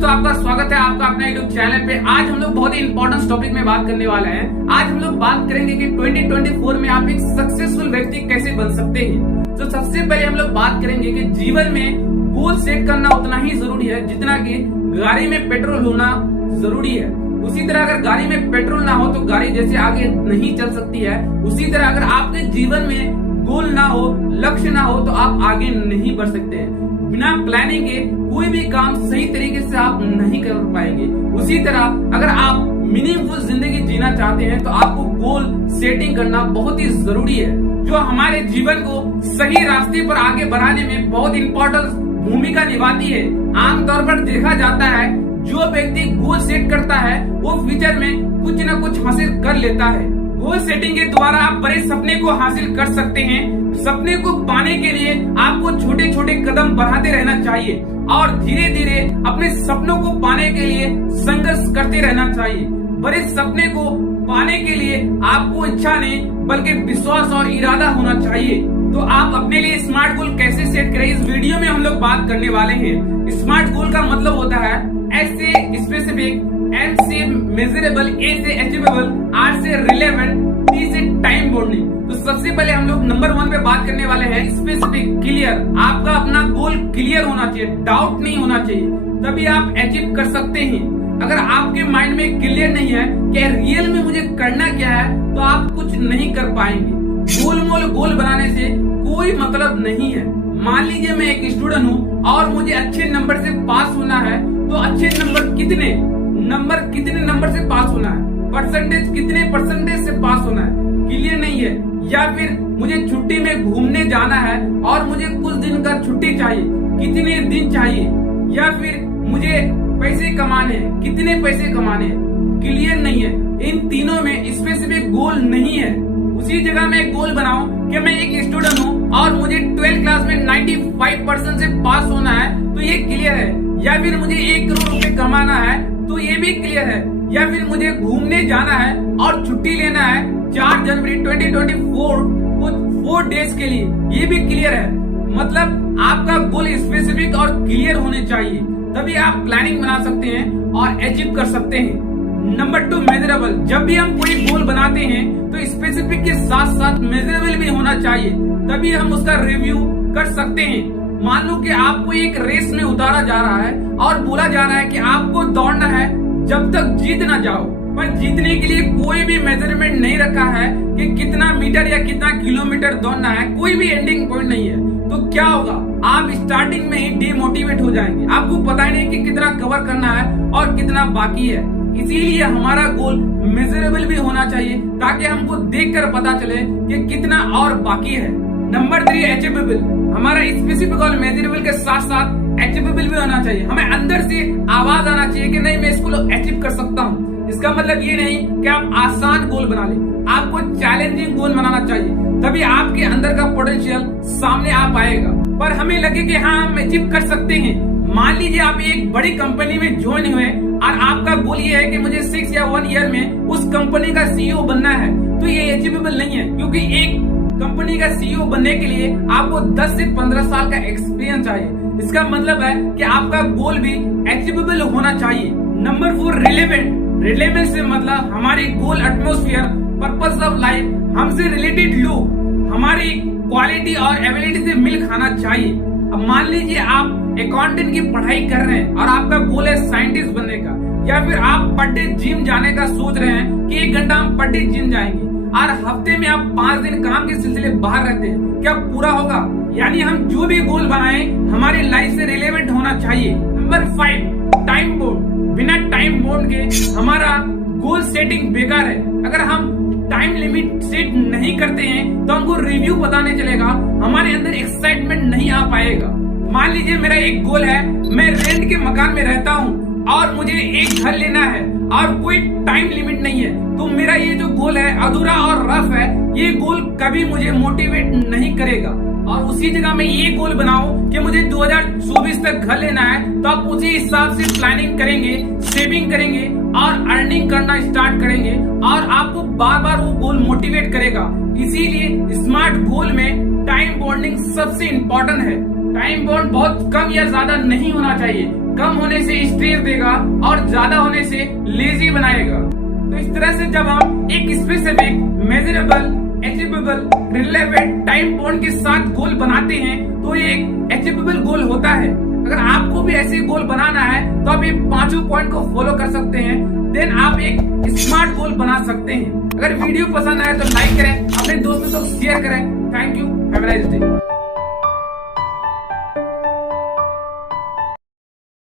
दोस्तों, आपका स्वागत है आपका अपने यूट्यूब चैनल पे। आज हम लोग बहुत ही इंपॉर्टेंट टॉपिक में बात करने वाले हैं। आज हम लोग बात करेंगे कि 2024 में आप एक सक्सेसफुल व्यक्ति कैसे बन सकते हैं। तो सबसे पहले हम लोग बात करेंगे कि जीवन में गोल सेट करना उतना ही जरूरी है जितना कि गाड़ी में पेट्रोल होना जरूरी है। उसी तरह अगर गाड़ी में पेट्रोल ना हो तो गाड़ी जैसे आगे नहीं चल सकती है, उसी तरह अगर आपके जीवन में गोल ना हो, लक्ष्य ना हो तो आप आगे नहीं बढ़ सकते हैं। बिना प्लानिंग के कोई भी काम सही तरीके से आप नहीं कर पाएंगे। उसी तरह अगर आप मीनिंगफुल जिंदगी जीना चाहते हैं तो आपको गोल सेटिंग करना बहुत ही जरूरी है, जो हमारे जीवन को सही रास्ते पर आगे बढ़ाने में बहुत इंपॉर्टेंट भूमिका निभाती है। आमतौर पर देखा जाता है जो व्यक्ति गोल सेट करता है वो फ्यूचर में कुछ न कुछ हासिल कर लेता है। गोल सेटिंग के द्वारा आप बड़े सपने को हासिल कर सकते हैं। सपने को पाने के लिए आपको छोटे छोटे कदम बढ़ाते रहना चाहिए और धीरे धीरे अपने सपनों को पाने के लिए संघर्ष करते रहना चाहिए। बड़े सपने को पाने के लिए आपको इच्छा नहीं बल्कि विश्वास और इरादा होना चाहिए। तो आप अपने लिए स्मार्ट गोल कैसे सेट करें, इस वीडियो में हम लोग बात करने वाले हैं। स्मार्ट गोल का मतलब होता है एस से स्पेसिफिक, एम से मेजरेबल, ए से अचीवेबल, आर से रिलेवेंट, टी से टाइम बाउंडिंग। तो सबसे पहले हम लोग नंबर 1 पे बात करने वाले हैं स्पेसिफिक, क्लियर। आपका अपना गोल क्लियर होना चाहिए, डाउट नहीं होना चाहिए, तभी आप अचीव कर सकते हैं। अगर आपके माइंड में क्लियर नहीं है कि रियल में मुझे करना क्या है तो आप कुछ नहीं कर पाएंगे। गोल गोल बनाने से कोई मतलब नहीं है। मान लीजिए मैं एक स्टूडेंट हूँ और मुझे अच्छे नंबर से पास होना है, तो अच्छे नंबर कितने नंबर से पास होना है, कितने परसेंटेज से पास होना है, क्लियर नहीं है। या फिर मुझे छुट्टी में घूमने जाना है और मुझे कुछ दिन का छुट्टी चाहिए, कितने दिन चाहिए। या फिर मुझे पैसे कमाने हैं, कितने पैसे कमाने हैं, क्लियर नहीं है। इन तीनों में स्पेसिफिक गोल नहीं है। उसी जगह मैं गोल बनाऊं कि मैं एक स्टूडेंट हूं और मुझे 12th क्लास में 95% से पास होना है, तो ये क्लियर है। या फिर मुझे 1 करोड़ रुपए कमाना है, तो ये भी क्लियर है। या फिर मुझे घूमने जाना है और छुट्टी लेना है 4 जनवरी 2024 कुछ 4 डेज के लिए, ये भी क्लियर है। मतलब आपका गोल स्पेसिफिक और क्लियर होने चाहिए, तभी आप प्लानिंग बना सकते हैं और अचीव कर सकते हैं। Number 2, measurable. जब भी हम कोई गोल बनाते हैं तो स्पेसिफिक के साथ साथ मेजरेबल भी होना चाहिए, तभी हम उसका रिव्यू कर सकते हैं। मान लो कि आपको एक रेस में उतारा जा रहा है और बोला जा रहा है कि आपको दौड़ना है जब तक जीत ना जाओ, पर जीतने के लिए कोई भी मेजरमेंट नहीं रखा है कि कितना मीटर या कितना किलोमीटर दौड़ना है, कोई भी एंडिंग पॉइंट नहीं है। तो क्या होगा, आप स्टार्टिंग में ही डिमोटिवेट हो जाएंगे। आपको पता ही नहीं कि कितना कवर करना है और कितना बाकी है। इसीलिए हमारा गोल मेजरेबल भी होना चाहिए ताकि हमको देखकर पता चले कि कितना और बाकी है। Number 3, achievable. हमारा स्पेसिफिक और मेजरेबल के साथ साथ अचीवेबल भी होना चाहिए। हमें अंदर से आवाज आना चाहिए कि नहीं, मैं इसको अचीव कर सकता हूँ। इसका मतलब ये नहीं कि आप आसान गोल बना लें, आपको चैलेंजिंग गोल बनाना चाहिए, तभी आपके अंदर का पोटेंशियल सामने आ पाएगा। पर हमें लगे कि हाँ हम अचीव कर सकते हैं। मान लीजिए आप एक बड़ी कंपनी में ज्वाइन हुए और आपका गोल ये है कि मुझे 6 या 1 ईयर में उस कंपनी का सीईओ बनना है, तो ये अचीवेबल नहीं है, क्योंकि एक कंपनी का सीईओ बनने के लिए आपको 10 से 15 साल का एक्सपीरियंस चाहिए। इसका मतलब है कि आपका गोल भी अचीवेबल होना चाहिए। Number 4, relevant. रिलेवेंट से मतलब हमारी गोल, एटमॉस्फेयर, पर्पस ऑफ लाइफ हमसे रिलेटेड लोग हमारी क्वालिटी और एबिलिटी से मिल खाना चाहिए। अब मान लीजिए आप अकाउंटेंट की पढ़ाई कर रहे हैं और आपका गोल है साइंटिस्ट बनने का, या फिर आप पर डे जिम जाने का सोच रहे हैं कि 1 घंटा हम पर डे जिम जाएंगे और हफ्ते में आप 5 दिन काम के सिलसिले बाहर रहते हैं, क्या पूरा होगा? यानी हम जो भी गोल बनाएं हमारी लाइफ से रिलेवेंट होना चाहिए। Number 5, time bound. बिना टाइम बाउंड के हमारा गोल सेटिंग बेकार है। अगर हम टाइम लिमिट सेट नहीं करते हैं तो हमको रिव्यू पता नहीं चलेगा, हमारे अंदर एक्साइटमेंट नहीं आ पाएगा। मान लीजिए मेरा एक गोल है, मैं रेंट के मकान में रहता हूँ और मुझे एक घर लेना है और कोई टाइम लिमिट नहीं है, तो मेरा ये जो गोल है अधूरा और रफ है। ये गोल कभी मुझे मोटिवेट नहीं करेगा। और उसी जगह में ये गोल बनाओ कि मुझे 2024 तक घर लेना है, तो आप उसी हिसाब से प्लानिंग करेंगे, सेविंग करेंगे और अर्निंग करना स्टार्ट करेंगे और आपको बार बार वो गोल मोटिवेट करेगा। इसीलिए स्मार्ट गोल में टाइम बॉन्डिंग सबसे इम्पोर्टेंट है। टाइम बाउंड बहुत कम या ज्यादा नहीं होना चाहिए। कम होने से स्ट्रेस देगा और ज्यादा होने से लेजी बनाएगा। तो इस तरह से जब हम एक specific, measurable, achievable, relevant time bound के साथ गोल बनाते हैं तो ये एक अचीवेबल गोल होता है। अगर आपको भी ऐसे गोल बनाना है तो आप ये 5 पॉइंट को फॉलो कर सकते हैं, देन आप एक स्मार्ट गोल बना सकते हैं। अगर वीडियो पसंद आए तो लाइक करें, अपने दोस्तों को शेयर करें। Thank you, have a nice day.